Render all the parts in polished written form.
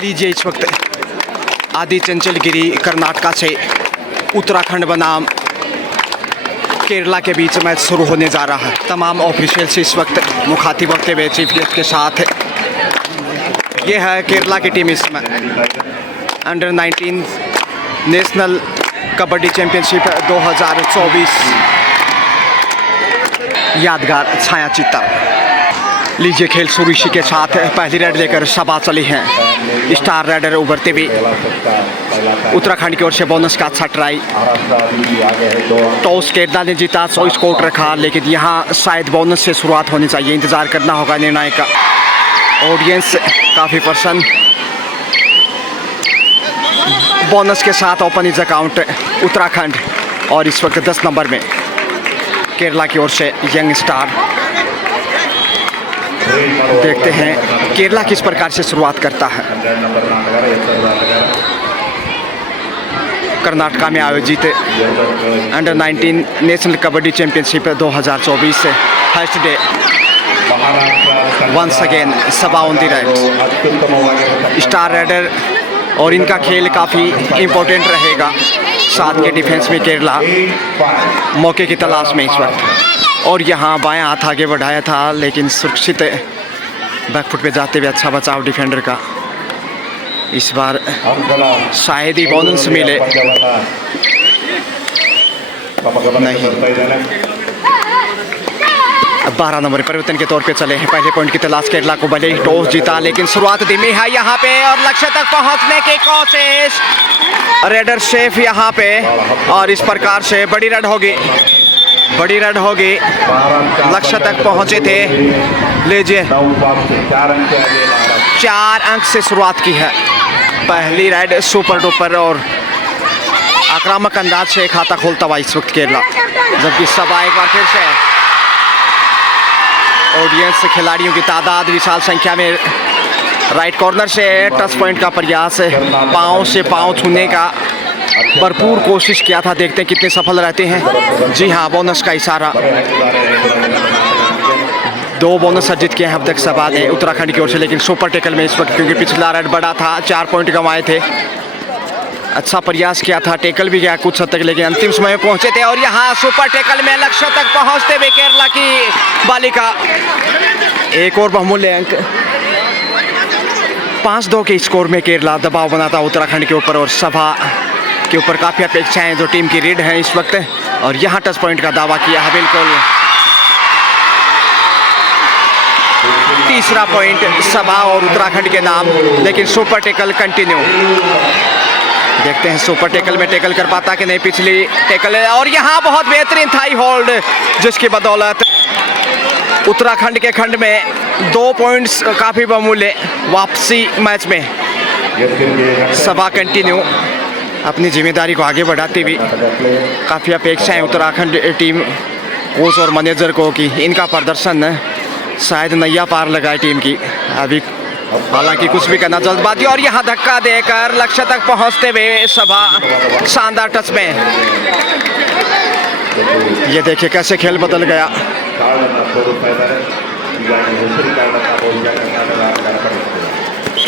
लीजिए इस वक्त आदि चंचलगिरी कर्नाटका से उत्तराखंड बनाम केरला के बीच मैच शुरू होने जा रहा है। तमाम ऑफिशियल्स इस वक्त मुखातिब होते हुए चीफ गेस्ट के साथ ये है केरला की टीम। इसमें अंडर 19 नेशनल कबड्डी चैंपियनशिप 2024 यादगार छाया चित्र। लीजिए खेल शुरू इसी के साथ पहली रेड लेकर सबा चली हैं। स्टार रेडर उभरते हुए उत्तराखंड की ओर से बोनस का अच्छा ट्राई। टॉस केरला ने जीता, 100 स्कोर रखा, लेकिन यहाँ शायद बोनस से शुरुआत होनी चाहिए। इंतजार करना होगा निर्णय का। ऑडियंस काफ़ी प्रसन्न। बोनस के साथ ओपन इज अकाउंट उत्तराखंड और इस वक्त 10 नंबर में केरला की ओर से यंग स्टार। देखते हैं केरला किस प्रकार से शुरुआत करता है। कर्नाटका में आयोजित अंडर 19 नेशनल कबड्डी चैंपियनशिप 2024 से first day once again Saba on the right. Star raider और इनका खेल काफ़ी इम्पोर्टेंट रहेगा। साथ के डिफेंस में केरला मौके की तलाश में इस वक्त। और यहाँ बायां हाथ आगे बढ़ाया था, लेकिन सुरक्षित बैकफुट पे जाते हुए अच्छा बचाव डिफेंडर का। इस बार शायद ही बोनस मिले, नहीं। 12 नंबर परिवर्तन के तौर पे चले हैं। पहले पॉइंट की तलाश केरला को, भले ही टॉस जीता लेकिन शुरुआत धीमी है यहाँ पे और लक्ष्य तक पहुँचने की कोशिश। रेडर सेफ यहाँ पे और इस प्रकार से बड़ी रेड होगी, बड़ी रेड होगी। लक्ष्य तक पहुंचे थे। लीजिए 4 अंक से शुरुआत की है। पहली रेड सुपर डुपर और आक्रामक अंदाज से खाता खोलता हुआ इस वक्त केरला। जबकि सबा एक बार फिर से ऑडियंस खिलाड़ियों की तादाद विशाल संख्या में राइट कॉर्नर से टच पॉइंट का प्रयास, पाँव से पाँव छूने का भरपूर कोशिश किया था। देखते हैं कितने सफल रहते हैं। जी हाँ, बोनस का इशारा। 2 बोनस अर्जित किए हैं अब तक सबा ने उत्तराखंड की ओर से, लेकिन सुपर टेकल में इस वक्त, क्योंकि पिछला रेड बड़ा था, 4 पॉइंट गंवाए थे। अच्छा प्रयास किया था, टेकल भी गया कुछ हद तक, लेकिन अंतिम समय में पहुंचे थे। और यहाँ सुपर टेकल में लक्ष्य तक पहुंचते हुए केरला की बालिका एक और बहुमूल्य अंक। 5-2 के स्कोर में केरला दबाव बनाता उत्तराखंड के ऊपर और सबा के ऊपर काफ़ी अपेक्षाएं जो टीम की रीड है इस वक्त। और यहाँ टच पॉइंट का दावा किया है। बिल्कुल तीसरा पॉइंट सबा और उत्तराखंड के नाम, लेकिन सुपर टेकल कंटिन्यू। देखते हैं सुपर टेकल में टेकल कर पाता कि नहीं। पिछली टेकल और यहाँ बहुत बेहतरीन थाई होल्ड, जिसकी बदौलत उत्तराखंड के खंड में 2 पॉइंट्स काफ़ी बहुमूल्य। वापसी मैच में सबा कंटिन्यू अपनी जिम्मेदारी को आगे बढ़ाती हुई। काफ़ी अपेक्षाएं उत्तराखंड टीम कोच और मैनेजर को कि इनका प्रदर्शन शायद नैया पार लगाए टीम की। अभी हालांकि कुछ भी करना जल्दबाजी। और यहाँ धक्का देकर लक्ष्य तक पहुँचते हुए सबा शानदार टच में। ये देखिए कैसे खेल बदल गया।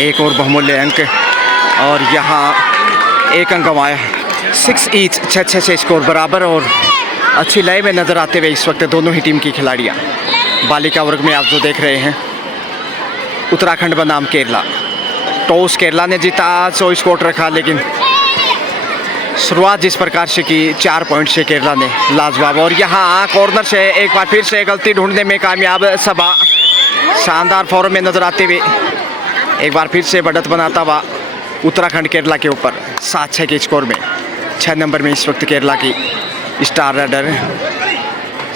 एक और बहुमूल्य अंक और यहाँ 1 अंक गंवाया। 6 ईच, 6-6 से स्कोर बराबर और अच्छी लय में नजर आते हुए इस वक्त दोनों ही टीम की खिलाड़ियाँ। बालिका वर्ग में आप जो देख रहे हैं उत्तराखंड बनाम केरला। टॉस केरला ने जीता, 100 स्कोर रखा, लेकिन शुरुआत जिस प्रकार से की 4 पॉइंट से केरला ने, लाजवाब। और यहाँ कॉर्नर से एक बार फिर से गलती ढूंढने में कामयाब सबा। शानदार फॉर्म में नजर आते हुए एक बार फिर से बढ़त बनाता हुआ उत्तराखंड केरला के ऊपर 7-6 के स्कोर में। 6 नंबर में इस वक्त केरला की स्टार रेडर।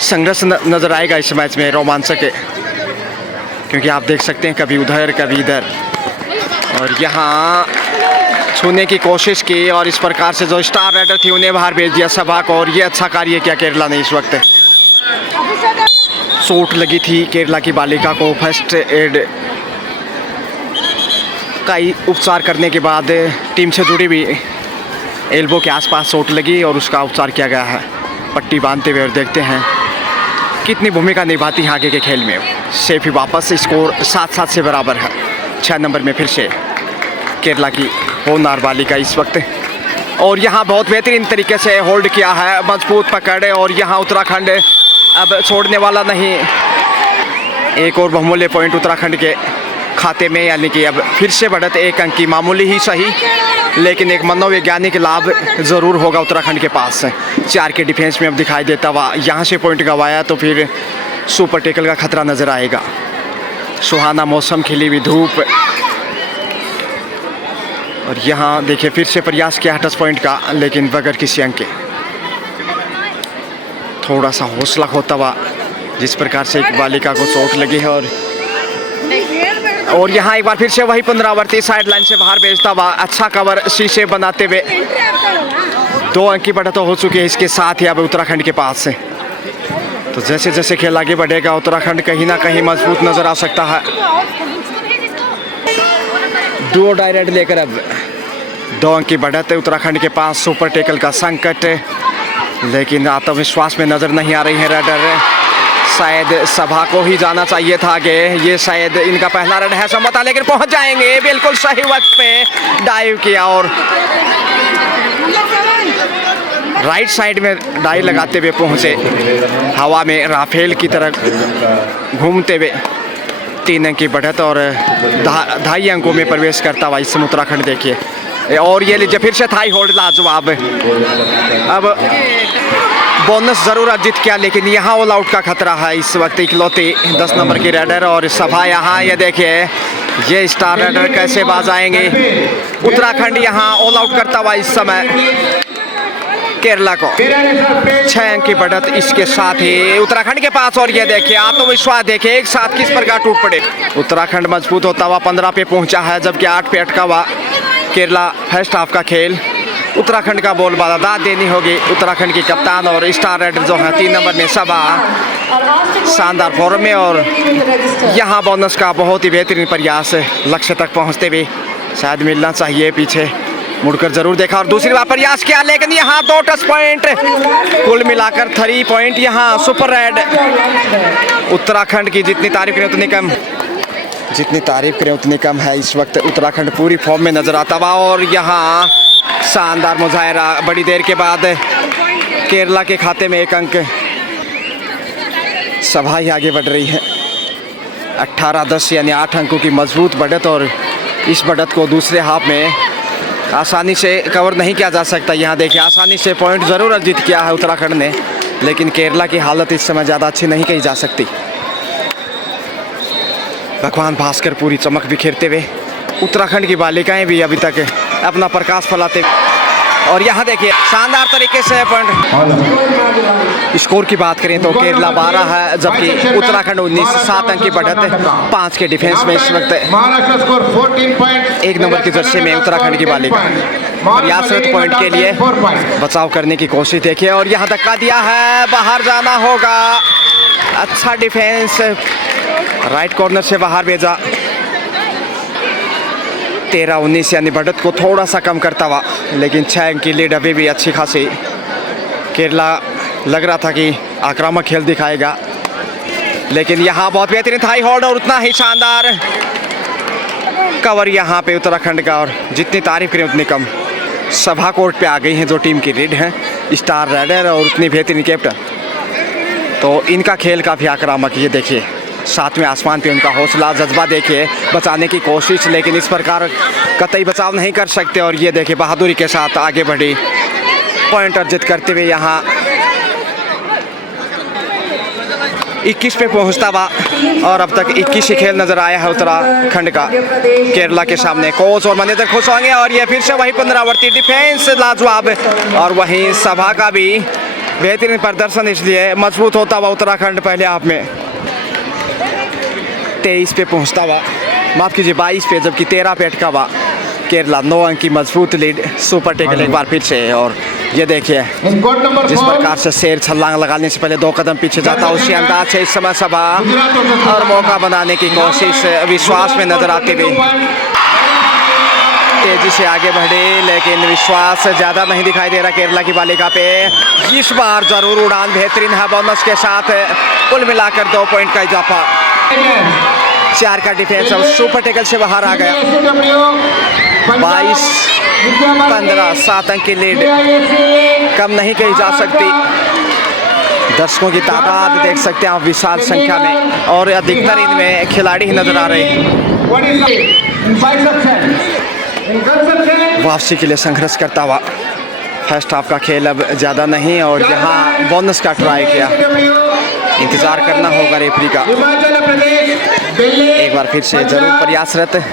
संघर्ष नजर आएगा इस मैच में, रोमांचक है, क्योंकि आप देख सकते हैं कभी उधर कभी इधर। और यहाँ छूने की कोशिश की और इस प्रकार से जो स्टार रेडर थी उन्हें बाहर भेज दिया सबा को। और ये अच्छा कार्य किया केरला ने। इस वक्त चोट लगी थी केरला की बालिका को। फर्स्ट एड का उपचार करने के बाद टीम से जुड़ी हुई एल्बो के आसपास चोट लगी और उसका उपचार किया गया है पट्टी बांधते हुए। और देखते हैं कितनी भूमिका निभाती है आगे के खेल में। सेफी वापस, स्कोर 7-7 से बराबर है। 6 नंबर में फिर से केरला की होनहार बालिका इस वक्त। और यहाँ बहुत बेहतरीन तरीके से होल्ड किया है, मजबूत पकड़, और यहाँ उत्तराखंड अब छोड़ने वाला नहीं। एक और बहुमूल्य पॉइंट उत्तराखंड के खाते में, यानी कि अब फिर से बढ़त 1 अंक की, मामूली ही सही लेकिन एक मनोवैज्ञानिक लाभ ज़रूर होगा उत्तराखंड के पास। 4 के डिफेंस में अब दिखाई देता हुआ, यहाँ से पॉइंट गंवाया तो फिर सुपर टेकल का खतरा नज़र आएगा। सुहाना मौसम, खिली हुई धूप, और यहाँ देखिए फिर से प्रयास किया 10 पॉइंट का लेकिन बगैर किसी अंक के। थोड़ा सा हौसला खोता हुआ जिस प्रकार से एक बालिका को चोट लगी है, और यहाँ एक बार फिर से वही पुनरावृत्ति, साइड लाइन से बाहर भेजता हुआ, अच्छा कवर शीशे बनाते हुए 2 अंक की बढ़त हो चुकी है इसके साथ ही अब उत्तराखंड के पास से। तो जैसे जैसे खेल आगे बढ़ेगा उत्तराखंड कहीं ना कहीं मजबूत नजर आ सकता है। डुओ डायरेक्ट लेकर अब 2 अंक की बढ़त है उत्तराखंड के पास। सुपर टेकल का संकट, लेकिन आत्मविश्वास में नजर नहीं आ रही है राइडर। शायद सभा को ही जाना चाहिए था आगे, ये शायद इनका पहला रन है समता, लेकिन पहुंच जाएंगे बिल्कुल सही वक्त पे। डाइव किया और राइट साइड में डाइव लगाते हुए पहुंचे, हवा में राफेल की तरह घूमते हुए 3 अंक की बढ़त और 2.5 अंकों में प्रवेश करता हुआ इस उत्तराखंड देखिए। और ये लीजिए फिर से थाई होल्ड लाजवाब। अब बोनस जरूर अर्जित किया लेकिन यहाँ ऑल आउट का खतरा है इस वक्त। इकलौती 10 नंबर की राइडर और सभा यहाँ, ये देखिए ये स्टार राइडर कैसे बाज आएंगे। उत्तराखंड यहाँ ऑल आउट करता हुआ इस समय केरला को। 6 अंक की बढ़त इसके साथ ही उत्तराखंड के पास, और ये देखिए आत्मविश्वास देखिए एक साथ किस प्रकार टूट पड़े। उत्तराखंड मजबूत होता हुआ 15 पे पहुंचा है, जबकि 8 पे अटका हुआ केरला। फर्स्ट हाफ का खेल उत्तराखंड का बोलबाला, दाद देनी होगी उत्तराखंड की कप्तान और स्टार राइडर जो है 3 नंबर में सभा, शानदार फॉर्म में। और यहाँ बोनस का बहुत ही बेहतरीन प्रयास, लक्ष्य तक पहुँचते हुए शायद मिलना चाहिए, पीछे मुड़कर जरूर देखा और दूसरी बार प्रयास किया लेकिन यहाँ 2 टच पॉइंट, कुल मिलाकर 3 पॉइंट यहाँ सुपर रेड। उत्तराखंड की जितनी तारीफ करें उतनी कम, जितनी तारीफ करें उतनी कम है इस वक्त। उत्तराखंड पूरी फॉर्म में नजर आता हुआ, और यहाँ शानदार मुजाहरा बड़ी देर के बाद केरला के खाते में 1 अंक। सभा ही आगे बढ़ रही है 18-10 यानी 8 अंकों की मजबूत बढ़त, और इस बढ़त को दूसरे हाफ में आसानी से कवर नहीं किया जा सकता। यहाँ देखिए आसानी से पॉइंट ज़रूर अर्जित किया है उत्तराखंड ने, लेकिन केरला की हालत इस समय ज़्यादा अच्छी नहीं कही जा सकती। भगवान भास्कर पूरी चमक बिखेरते हुए, उत्तराखंड की बालिकाएं भी अभी तक अपना प्रकाश फैलाते, और यहाँ देखिए शानदार तरीके से पॉइंट। स्कोर की बात करें तो केरला 12 है, जबकि उत्तराखंड 19। 7 अंक की बढ़त 5 के डिफेंस में इस वक्त 1 नंबर की जर्सी में उत्तराखंड की बालिका प्रयासरत पॉइंट के लिए बचाव करने की कोशिश देखिए, और यहाँ धक्का दिया है, बाहर जाना होगा। अच्छा डिफेंस, राइट कॉर्नर से बाहर भेजा। 13-19 यानी बढ़त को थोड़ा सा कम करता हुआ, लेकिन 6 अंक की लीड अभी भी अच्छी खासी। केरला लग रहा था कि आक्रामक खेल दिखाएगा, लेकिन यहाँ बहुत बेहतरीन थाई होल्ड और उतना ही शानदार कवर यहाँ पे उत्तराखंड का, और जितनी तारीफ करें उतनी कम। सभा कोर्ट पे आ गई हैं जो टीम की लीड है, स्टार राइडर और उतनी बेहतरीन कैप्टन, तो इनका खेल काफ़ी आक्रामक। ये देखिए साथ में आसमान पे उनका हौसला जज्बा देखिए, बचाने की कोशिश, लेकिन इस प्रकार कतई बचाव नहीं कर सकते। और ये देखिए बहादुरी के साथ आगे बढ़ी, पॉइंट अर्जित करते हुए यहाँ 21 पे पहुँचता हुआ, और अब तक 21 ही खेल नजर आया है उत्तराखंड का केरला के सामने। कोच और मैनेजर खुश होंगे, और ये फिर से वही पुनरावृत्ति, डिफेंस लाजवाब, और वहीं सभा का भी बेहतरीन प्रदर्शन, इसलिए मजबूत होता हुआ उत्तराखंड पहले हाफ में 23 पे पहुंचता हुआ, माफ़ कीजिए 22 पे, जबकि 13 पे अटका हुआ केरला। 9 अंक की मजबूत लीड, सुपर टेकल एक बार फिर से। और ये देखिए जिस प्रकार से शेर छलांग लगाने से पहले 2 कदम पीछे जाता, उसी अंदाज से इस समय सभा और मौका बनाने की कोशिश, विश्वास में नजर आते हुए तेजी से आगे बढ़े, लेकिन विश्वास ज़्यादा नहीं दिखाई दे रहा केरला की बालिका पे। इस बार जरूर उड़ान बेहतरीन है बोनस के साथ, कुल मिलाकर 2 पॉइंट का इजाफा। 4 का डिफेंस और सुपर टेकल से बाहर आ गया। 22-15 7 अंक की लीड कम नहीं कही जा सकती। दर्शकों की तादाद देख सकते हैं आप विशाल संख्या में, और अधिकतर इनमें खिलाड़ी ही नजर आ रहे हैं। वापसी के लिए संघर्ष करता हुआ फर्स्ट हाफ का खेल अब ज़्यादा नहीं, और यहाँ बोनस का ट्राई किया। इंतज़ार करना होगा रेफरी का, एक बार फिर से जरूर प्रयासरत,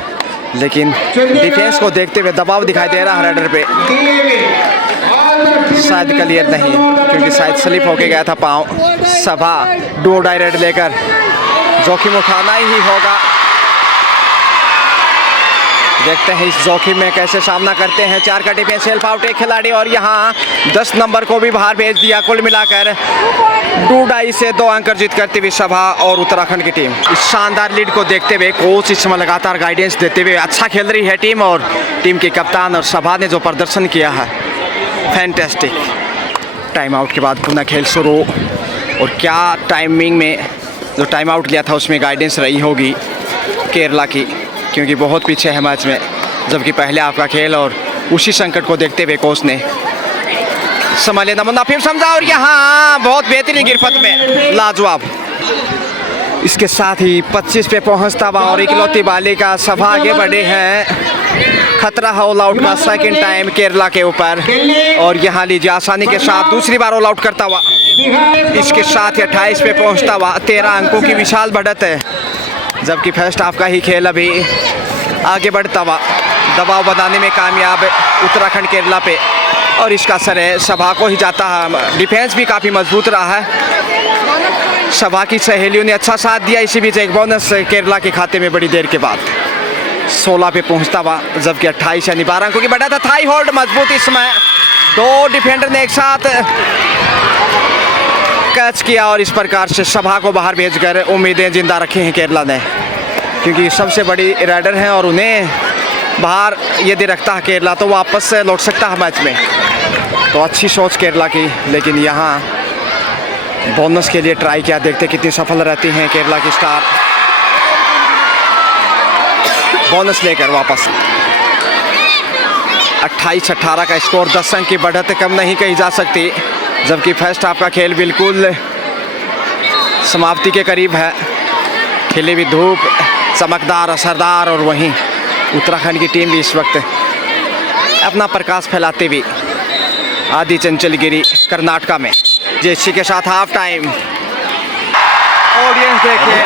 लेकिन डिफेंस को देखते हुए दबाव दिखाई दे रहा है राइडर पे। शायद क्लियर नहीं, क्योंकि शायद स्लिप होके गया था पाँव। सभा डू डाई रेड लेकर जोखिम उठाना ही होगा। देखते हैं इस जोखिम में कैसे सामना करते हैं। 4 का डिफेंस, सेल्फ आउट एक खिलाड़ी, और यहाँ 10 नंबर को भी बाहर भेज दिया। कुल मिलाकर 2 डाई से 2 अंक अर्जित करती हुई सभा और उत्तराखंड की टीम। इस शानदार लीड को देखते हुए कोच इसमें लगातार गाइडेंस देते हुए अच्छा खेल रही है टीम, और टीम के कप्तान और सभा ने जो प्रदर्शन किया है फैंटेस्टिक। टाइम आउट के बाद पुनः खेल शुरू, और क्या टाइमिंग में जो टाइम आउट लिया था उसमें गाइडेंस रही होगी केरला की, क्योंकि बहुत पीछे है मैच में, जबकि पहले आपका खेल, और उसी संकट को देखते हुए कोच ने समय लेना मुद्दा फिर समझा, और यहाँ बहुत बेहतरीन गिरफ्त में लाजवाब। इसके साथ ही 25 पे पहुंचता हुआ और इकलौती बालिका सभा आगे बढ़े हैं। खतरा है ऑल आउट का सेकंड टाइम केरला के ऊपर, और यहाँ लीजिए आसानी के साथ दूसरी बार ऑल आउट करता हुआ। इसके साथ ही 28 पे पहुंचता हुआ 13 अंकों की विशाल बढ़त है, जबकि फर्स्ट हाफ का ही खेल अभी आगे बढ़ता हुआ दबाव बनाने में कामयाब उत्तराखंड केरला पे, और इसका असर है सभा को ही जाता है। डिफेंस भी काफ़ी मजबूत रहा है, सभा की सहेलियों ने अच्छा साथ दिया। इसी बीच एक बोनस केरला के खाते में बड़ी देर के बाद 16 पे पहुंचता हुआ, जबकि 28 यानी 12 अंकों की बढ़त है। थाई होल्ड मजबूत, इसमें 2 डिफेंडर ने एक साथ कैच किया, और इस प्रकार से सभा को बाहर भेजकर उम्मीदें जिंदा रखी हैं केरला ने, क्योंकि सबसे बड़ी राइडर हैं, और उन्हें बाहर यदि रखता है केरला तो वापस से लौट सकता है मैच में। तो अच्छी सोच केरला की, लेकिन यहाँ बोनस के लिए ट्राई किया, देखते कितनी सफल रहती हैं केरला की स्टार। बोनस लेकर वापस 28-18 का स्कोर, 10 अंक की बढ़त कम नहीं कही जा सकती, जबकि फर्स्ट हाफ का खेल बिल्कुल समाप्ति के करीब है। खिली हुई धूप चमकदार असरदार, और वहीं उत्तराखंड की टीम भी इस वक्त अपना प्रकाश फैलाते हुए आदि चंचलगिरी कर्नाटका में। जेसी के साथ हाफ टाइम, ऑडियंस देखिए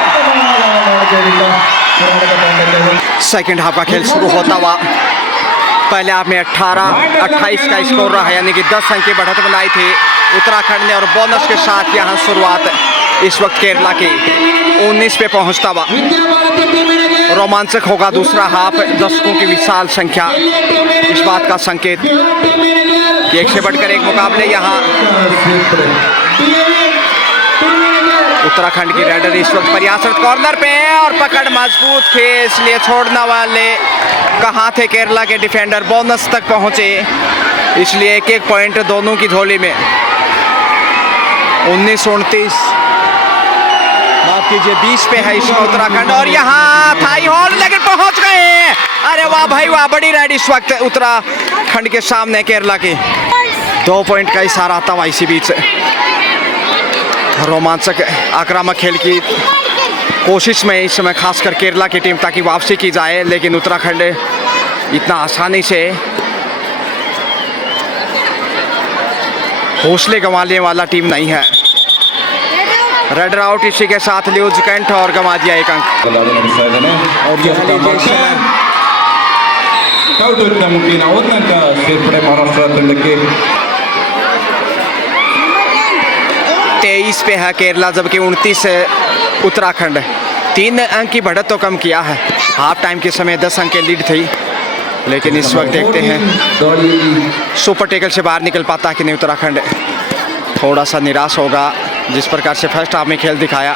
सेकंड हाफ का खेल शुरू होता हुआ। पहले हाफ में 18-28 का स्कोर रहा, यानी कि 10 अंक की बढ़त बनाई थी उत्तराखंड ने, और बोनस के साथ यहाँ शुरुआत इस वक्त केरला की 19 पे पहुँचता हुआ। रोमांचक होगा दूसरा हाफ, दर्शकों की विशाल संख्या इस बात का संकेत कि एक से बढ़कर एक मुकाबले यहाँ। उत्तराखंड की राइडर इस वक्त प्रयासरत कॉर्नर पे, और पकड़ मजबूत थी, इसलिए छोड़ने वाले कहाँ थे केरला के डिफेंडर। बोनस तक पहुंचे, इसलिए 1-1 पॉइंट दोनों की झोली में। 19-29 माफ कीजिए 20 पे है इसमें उत्तराखंड, और यहाँ थाई होल्ड लेकर पहुंच गए। अरे वाह भाई वाह, बड़ी राइड इस वक्त उत्तराखंड के सामने केरला की। 2 पॉइंट का इशारा आता हुआ इसी बीच रोमांचक आक्रामक खेल की कोशिश में इस समय खासकर केरला की टीम, ताकि वापसी की जाए, लेकिन उत्तराखंड इतना आसानी से हौसले गंवाने वाला टीम नहीं है। रेडर आउट इसी के साथ ल्यूज कैंट, और गंवा दिया 1 अंक। और यह लीजिए 23 पे है केरला, जबकि 29 उत्तराखंड। 3 अंक की बढ़त तो कम किया है। हाफ टाइम के समय 10 अंक की लीड थी, लेकिन इस वक्त देखते हैं सुपर टेकल से बाहर निकल पाता कि नहीं उत्तराखंड। थोड़ा सा निराश होगा जिस प्रकार से फर्स्ट हाफ में खेल दिखाया।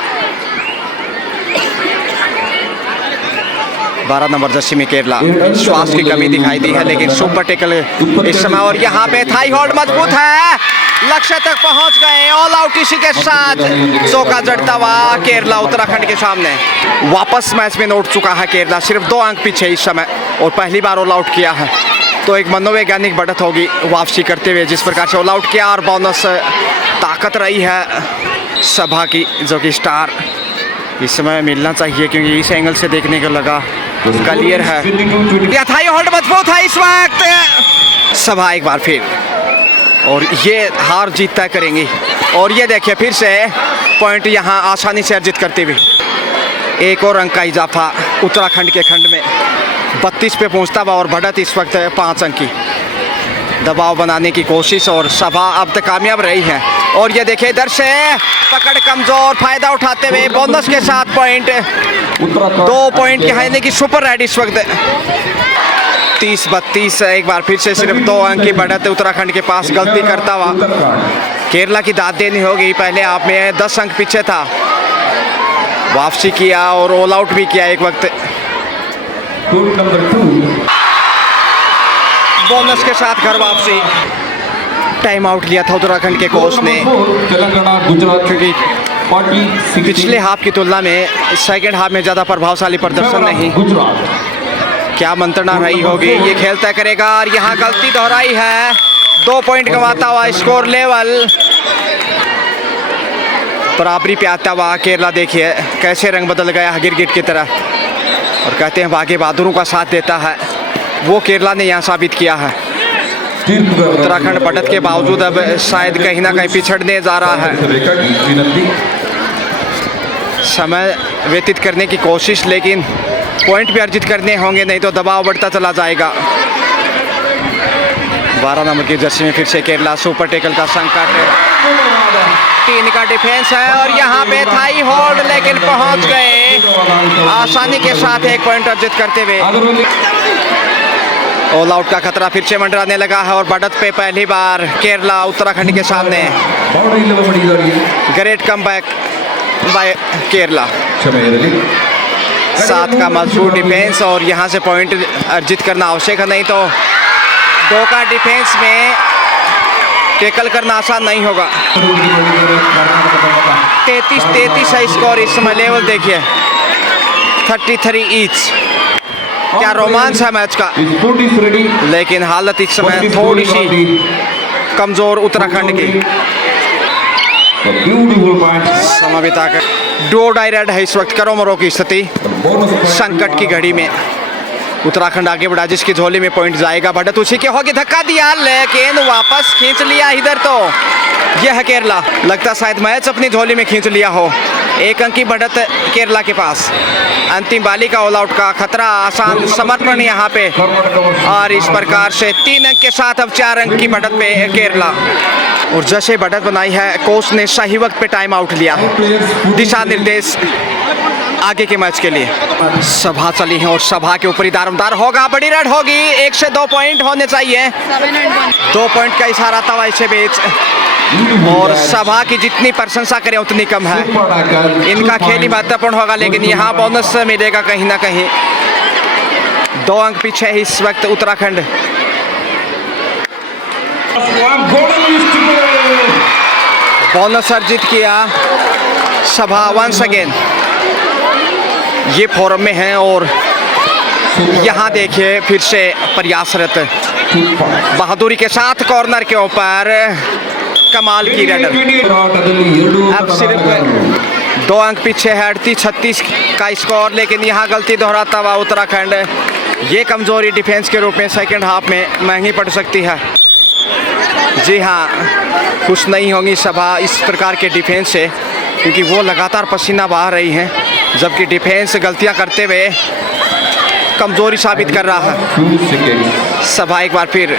12 नंबर जर्सी में केरला श्वास की कमी दिखाई दी है, लेकिन सुपर टेकल इस समय, और यहाँ पे थाई होल्ड मजबूत है, लक्ष्य तक पहुंच गए। ऑल आउट इसी के साथ चौका जड़ता हुआ केरला उत्तराखंड के सामने। वापस मैच में लौट चुका है केरला, सिर्फ 2 अंक पीछे इस समय, और पहली बार ऑल आउट किया है। तो एक मनोवैज्ञानिक बढ़त होगी वापसी करते हुए, जिस प्रकार से ऑल आउट किया। और बोनस ताकत रही है सभा की, जो कि स्टार इस समय मिलना चाहिए, क्योंकि इस एंगल से देखने को लगा क्लियर है। यथाई होल्ड मजबूत है इस वक्त सभा एक बार फिर, और ये हार जीत तय करेंगी। और ये देखिए फिर से पॉइंट यहाँ आसानी से अर्जित करते हुए। एक और अंक का इजाफा उत्तराखंड के खंड में 32 पे पहुँचता हुआ, और बढ़त इस वक्त 5 अंक की। दबाव बनाने की कोशिश, और सभा अब तक कामयाब रही है। और ये देखिए इधर से पकड़ कमजोर, फायदा उठाते हुए बोनस के साथ पॉइंट, 2 पॉइंट के यानी कि सुपर रेड इस वक्त 30-32। एक बार फिर से सिर्फ 2 अंक की बढ़त उत्तराखंड के पास। गलती करता हुआ केरला की दाद देनी होगी। पहले आप में 10 अंक पीछे था, वापसी किया और ऑल आउट भी किया एक वक्त। बोनस के साथ घर वापसी। टाइम आउट लिया था उत्तराखंड के कोच ने, क्योंकि पिछले हाफ की तुलना में सेकंड हाफ में ज़्यादा प्रभावशाली प्रदर्शन नहीं। क्या मंत्रणा रही होगी, ये खेल तय करेगा। और यहाँ गलती दोहराई है, 2 पॉइंट गंवाता हुआ स्कोर लेवल बराबरी पे आता हुआ केरला। देखिए कैसे रंग बदल गया है गिरगिट की तरह, और कहते हैं बागी बहादुरों का साथ देता है, वो केरला ने यहाँ साबित किया है। उत्तराखंड बढ़त के बावजूद अब शायद कहीं ना कहीं पिछड़ने जा रहा है। समय व्यतीत करने की कोशिश, लेकिन पॉइंट भी अर्जित करने होंगे, नहीं तो दबाव बढ़ता चला जाएगा। 12 नंबर की जर्सी में फिर से केरला। सुपर टेकल का संकट, 3 का डिफेंस है, और यहाँ पे थाई होल्ड, लेकिन पहुंच गए आसानी के साथ 1 पॉइंट अर्जित करते हुए। ऑल आउट का खतरा फिर से मंडराने लगा है, और बढ़त पे पहली बार केरला उत्तराखंड के सामने। Great comeback bye Kerala. 7 का मजबूत डिफेंस, और यहाँ से पॉइंट अर्जित करना आवश्यक है, नहीं तो 2 का डिफेंस में टैकल करना आसान नहीं होगा। 33-33 है स्कोर इस समय। लेवल देखिए 33 ईच। क्या रोमांच है मैच का, लेकिन हालत इस समय थोड़ी सी कमजोर उत्तराखंड की। समय बिताकर डो डायरेक्ट है इस वक्त, करो मरो की स्थिति। संकट की घड़ी में उत्तराखंड आगे बढ़ा, जिसकी झोली में पॉइंट जाएगा। बढ़त उसी के होगी, धक्का दिया लेकिन वापस खींच लिया इधर। तो यह है केरला, लगता शायद मैच अपनी झोली में खींच लिया हो। 1 अंक की बढ़त केरला के पास। अंतिम बाली का ऑल आउट का खतरा, आसान समर्पण यहाँ पे, और इस प्रकार से 3 अंक के साथ अब 4 अंक की बढ़त पे केरला। और जैसे बढ़त बनाई है, कोच ने सही वक्त पे टाइम आउट लिया, दिशा निर्देश आगे के मैच के लिए। सभा चली है, और सभा के ऊपर दारोमदार होगा, बड़ी रेड होगी। 1 से 2 पॉइंट होने चाहिए। 2 पॉइंट का इशारा था इसे बीच, और सभा की जितनी प्रशंसा करें उतनी कम है। इनका खेल ही महत्वपूर्ण होगा, लेकिन यहाँ बोनस मिलेगा कहीं ना कहीं। 2 अंक पीछे है इस वक्त उत्तराखंड। बोनस अर्जित किया सभा वंस अगेन। ये फॉर्म में है, और यहाँ देखिए फिर से प्रयासरत बहादुरी के साथ कॉर्नर के ऊपर कमाल की रेडर। अब सिर्फ 2 अंक पीछे है, 38-36 का स्कोर, लेकिन यहाँ गलती दोहराता हुआ उत्तराखंड। ये कमजोरी डिफेंस के रूप में सेकंड हाफ में महंगी पड़ सकती है। जी हाँ, खुश नहीं होंगी सभा इस प्रकार के डिफेंस से, क्योंकि वो लगातार पसीना बहा रही हैं, जबकि डिफेंस गलतियां करते हुए कमजोरी साबित कर रहा है। सभा एक बार फिर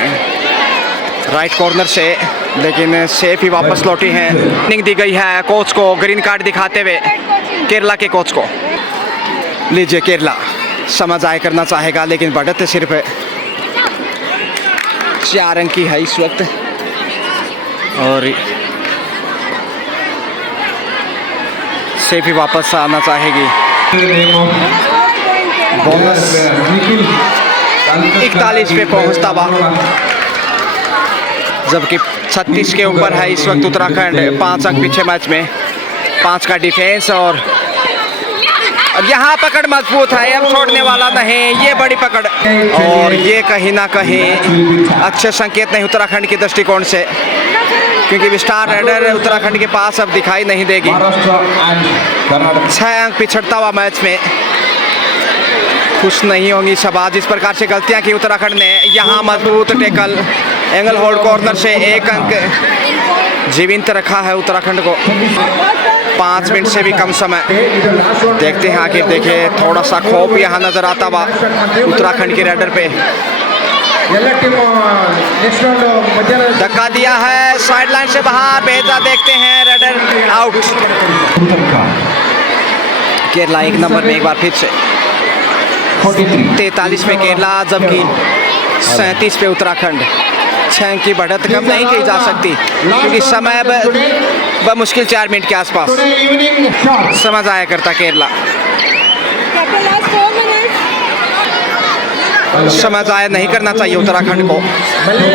राइट कॉर्नर से, लेकिन सेफ ही वापस लौटी हैं। वार्निंग दी गई है कोच को, ग्रीन कार्ड दिखाते हुए केरला के कोच को। लीजिए केरला समझ आए करना चाहेगा, लेकिन बढ़त सिर्फ 4 अंक की है इस वक्त। और सेफ ही वापस आना चाहेगी। बोनस 41 पे पहुंचता हुआ जबकि 36 के ऊपर है इस वक्त उत्तराखंड। 5 अंक पीछे मैच में, 5 का डिफेंस। और यहाँ पकड़ मजबूत है, अब छोड़ने वाला नहीं, ये बड़ी पकड़। और ये कहीं ना कहीं अच्छे संकेत नहीं उत्तराखंड के दृष्टिकोण से, क्योंकि स्टार राइडर उत्तराखंड के पास अब दिखाई नहीं देगी। 6 अंक पिछड़ता हुआ मैच में खुश नहीं होंगी शहबाज। इस प्रकार से गलतियां की उत्तराखंड ने। यहाँ मजबूत टेकल, एंगल होल्ड कॉर्नर से 1 अंक जीवित रखा है उत्तराखंड को। 5 मिनट से भी कम समय। देखते हैं आखिर, देखिए थोड़ा सा खौफ यहाँ नजर आता हुआ उत्तराखंड के राइडर पे। धक्का दिया है, साइड लाइन से बाहर भेजा, देखते हैं राइडर आउट। केरला 1 नंबर में एक बार फिर से। 43 पे केरला, जबकि 37 पे उत्तराखंड। 6 अंक की बढ़त कम नहीं की जा सकती, क्योंकि समय मुश्किल 4 मिनट के आसपास समझ आया करता केरला। समय ज़ाया नहीं करना चाहिए उत्तराखंड को।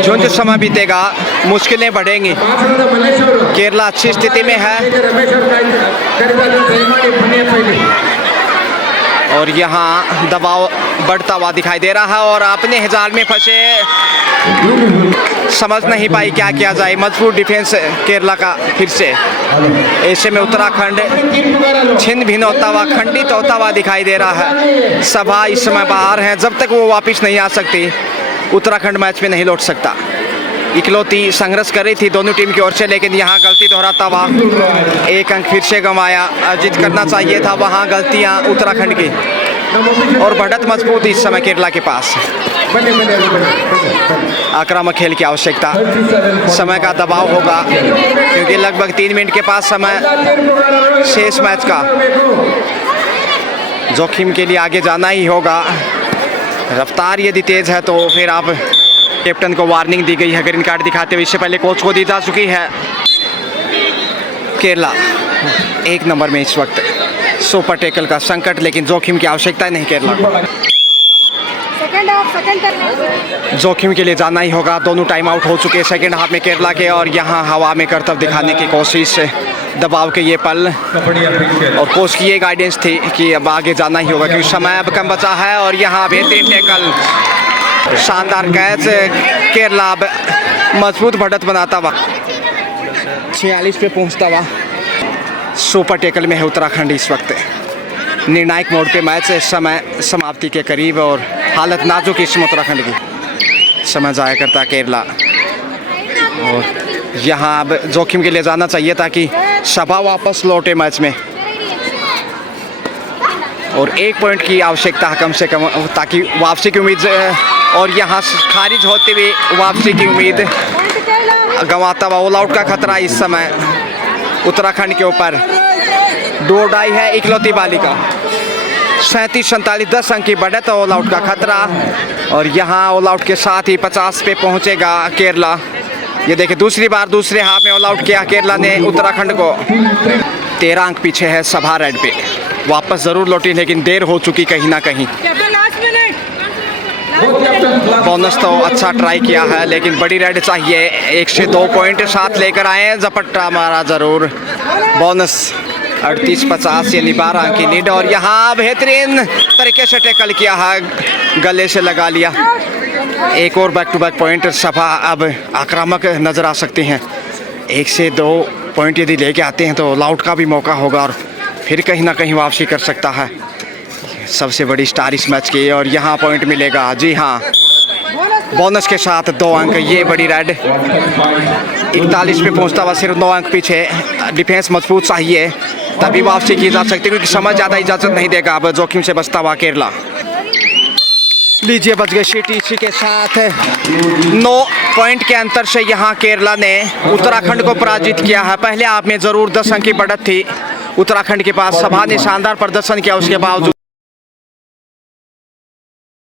जो समय बीतेगा मुश्किलें बढ़ेंगी। केरला अच्छी स्थिति में है और यहाँ दबाव बढ़ता हुआ दिखाई दे रहा है और अपने ही जाल में फंसे, समझ नहीं पाई क्या किया जाए। मजबूत डिफेंस केरला का फिर से। ऐसे में उत्तराखंड छिन्न भिन्न होता हुआ, खंडित होता हुआ दिखाई दे रहा है। सभा इस समय बाहर है, जब तक वो वापस नहीं आ सकती उत्तराखंड मैच में नहीं लौट सकता। इकलौती संघर्ष कर रही थी दोनों टीम की ओर से, लेकिन यहाँ गलती दोहराता हुआ 1 अंक फिर से गंवाया। अर्जित करना चाहिए था वहाँ गलतियाँ उत्तराखंड की, और बढ़त मजबूत इस समय केरला के पास। आक्रामक खेल की आवश्यकता, समय का दबाव होगा, क्योंकि लगभग 3 मिनट के पास समय शेष मैच का। जोखिम के लिए आगे जाना ही होगा। रफ्तार यदि तेज है तो फिर आप, कैप्टन को वार्निंग दी गई है ग्रीन कार्ड दिखाते हुए, इससे पहले कोच को दी जा चुकी है। केरला 1 नंबर में इस वक्त। सुपर टेकल का संकट, लेकिन जोखिम की आवश्यकता नहीं केरला को। जोखिम के लिए जाना ही होगा। दोनों टाइम आउट हो चुके हैं सेकंड हाफ में केरला के, और यहाँ हवा में करतब दिखाने की कोशिश, दबाव के ये पल, और कोच की ये गाइडेंस थी कि अब आगे जाना ही होगा क्योंकि समय अब कम बचा है। और यहाँ बेहतरीन टेकल, शानदार कैच। केरला अब मजबूत बढ़त बनाता हुआ 46 पे पहुँचता हुआ सुपर टेकल में है उत्तराखंड इस वक्त। निर्णायक मोड पे मैच इस समय समाप्ति के करीब, और हालत नाजुक इस उत्तराखंड की। समय जाया करता केरला, और यहाँ अब जोखिम के लिए जाना चाहिए ताकि सभा वापस लौटे मैच में, और 1 पॉइंट की आवश्यकता है कम से कम, ताकि वापसी की उम्मीद, और यहाँ खारिज होते हुए वापसी की उम्मीद गंवाता हुआ। ऑल आउट का खतरा इस समय उत्तराखंड के ऊपर। 2-2 है इकलौती बालिका। 37-47, 10 अंक की बढ़त, ऑल आउट का खतरा। और यहाँ ऑल आउट के साथ ही 50 पे पहुँचेगा केरला। ये देखिए दूसरी बार दूसरे हाफ में ऑल आउट किया केरला ने उत्तराखंड को। 13 अंक पीछे है सभा रेड पे। वापस ज़रूर लौटी, लेकिन देर हो चुकी कहीं ना कहीं। बोनस तो अच्छा ट्राई किया है, लेकिन बड़ी रेड चाहिए। 1 से 2 पॉइंट साथ लेकर आए, झपट्टा मारा ज़रूर। बोनस 38-50 यानी 12 अंक की लीड, और यहाँ बेहतरीन तरीके से टैकल किया है, गले से लगा लिया। एक और बैक टू बैक पॉइंट। सभा अब आक्रामक नज़र आ सकते हैं। 1 से 2 पॉइंट यदि लेके आते हैं तो ऑल आउट का भी मौका होगा, और फिर कहीं ना कहीं वापसी कर सकता है सबसे बड़ी स्टार इस मैच की। और यहाँ पॉइंट मिलेगा, जी हाँ, बोनस के साथ 2 अंक। ये बड़ी रेड 41 पे पहुँचता हुआ सिर्फ 9 अंक पीछे। डिफेंस मजबूत चाहिए, तभी वापसी की जा सकती है, क्योंकि समय ज़्यादा इजाज़त नहीं देगा अब जोखिम से बचता हुआ केरला। लीजिए बच गए सीटी। इसी के साथ 9 पॉइंट के अंतर से यहाँ केरला ने उत्तराखंड को पराजित किया है। पहले हाफ में ज़रूर 10 अंक की बढ़त थी उत्तराखंड के पास। सभा ने शानदार प्रदर्शन किया, उसके बावजूद